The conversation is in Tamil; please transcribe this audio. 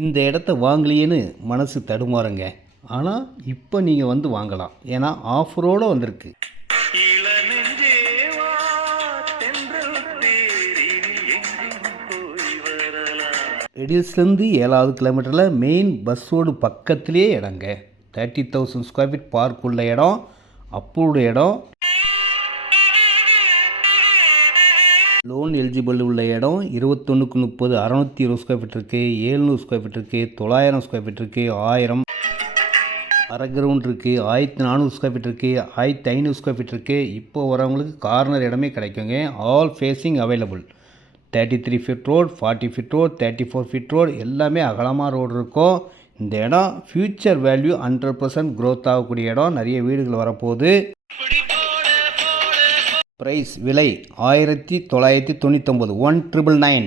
இந்த இடத்த வாங்கலையேன்னு மனசு தடுமாறுங்க. ஆனால் இப்போ நீங்கள் வந்து வாங்கலாம், ஏன்னா ஆஃபரோடு வந்திருக்கு. ரெடில்ஸ்லேருந்து 7வது கிலோமீட்டரில் மெயின் பஸ் ரோடு பக்கத்துலேயே இடங்க. 30,000 ஸ்கொயர் ஃபீட் பார்க் உள்ள இடம், அப்ரூவ்டு இடம், லோன் எலிஜிபிள் உள்ள இடம். 21/30 620 ஸ்கொயர் ஃபீட் இருக்குது, 700 ஸ்கொயர் ஃபீட் இருக்குது, 900 ஸ்கொயர் ஃபீட் இருக்குது, 1000 அரை கிரவுண்ட் இருக்குது, 1400 ஸ்கொயர் ஃபீட் இருக்குது, 1500 ஸ்கொயர் ஃபீட் இருக்குது. இப்போ வரவங்களுக்கு கார்னர் இடமே கிடைக்குங்க. All facing available. 33 feet road, 40 feet road, 34 feet road, எல்லாமே அகலமாக ரோடு இருக்கும். இந்த இடம் ஃப்யூச்சர் வேல்யூ 100% க்ரோத் ஆகக்கூடிய இடம். நிறைய வீடுகள் வரப்போகுது. ப்ரைஸ் விலை 1999, 1999.